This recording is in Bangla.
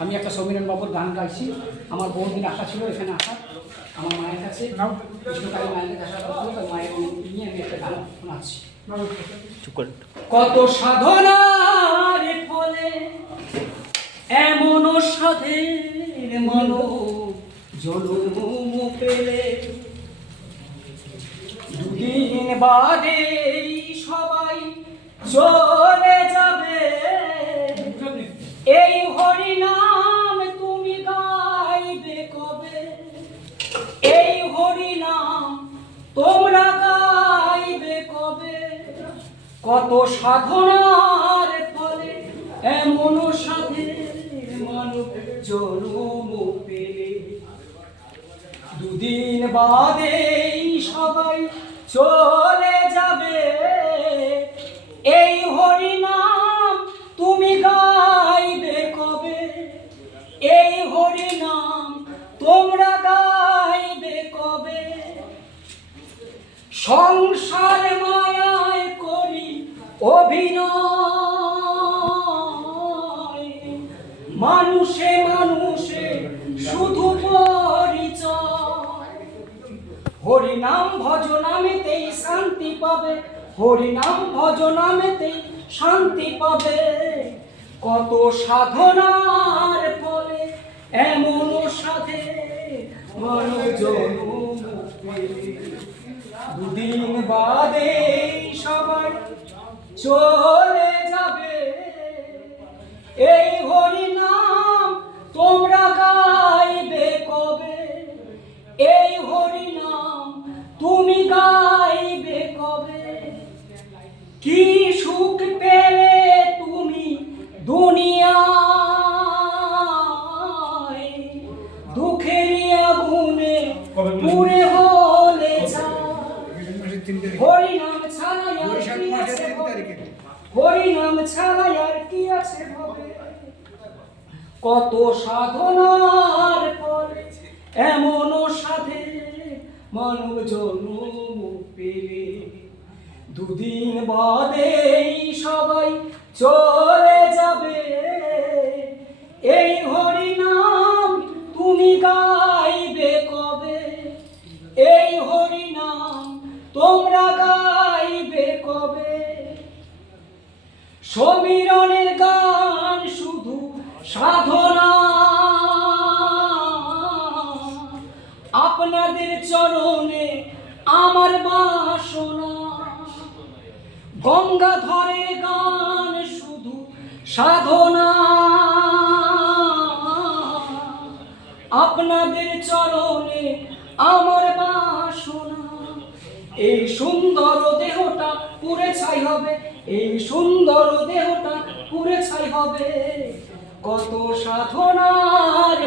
আমি একটা সৌমিরন বাবুর গান গাইছি। আমার বহুদিন আশা ছিল এখানে আসার, আমার মায়ের কাছে কৃষ্ণকালী মায়ের কাছে আসা করছিল, তো মায়ের নিয়ে আমি একটা গান শোনাচ্ছি। কত সাধনার ফলে এমন সাধের মানব জন্ম পেলে, দুদিন বাদে সবাই চলে যাবে। এই হরি নাম তুমি গাইবে কবে? এই হরি নাম তোমরা গাইবে কবে? কত সাধনার ফলে এমন সাধের মানব জন্ম পেলে, দুদিন বাদে সবাই চলে যাবে। এই হরি নাম তুমি গাইবে কবে? এই হরি নাম তোমরা গাইবে কবে? সংসার মায়ায় করি অভিনয়, মানুষে মানুষে শুধু পরিচয়। হরিনাম ভজনামেতেই শান্তি পাবে, হরিনাম ভজনামেতেই শান্তি পাবে। কত সাধনার ফলে এমন সাধে মানব জন্ম পেলে, দুদিন বাদে সবাই চলে যাবে। এই হরি নাম তোমরা গাইবে কবে? এই হরি নাম তুমি গাইবে কবে? কি সুখ পেলে তুমি দুনিয়ায়, দুঃখের আগুনে পুড়ে হলে হরি নাম ছাড়া আর কি আছে ভবে? হরি নাম ছাড়া আর কি আছে ভবে? কত সাধনার ফলে এমন সাধে মানব জন্ম পেলে, দুদিন বাদে সবাই চলে যাবে। এই হরি নাম তুমি গাইবে কবে? এই হরি নাম তোমরা গাইবে কবে? সমীরণের গান শুধু সাধনা, আপনাদের চরণে আমার বাসনা। গঙ্গাধরের গান শুধু সাধনা, আপনাদের চরণে আমার বাসনা। এই সুন্দর দেহটা পুড়ে ছাই হবে, এই সুন্দর দেহটা পুড়ে ছাই হবে। কত সাধনার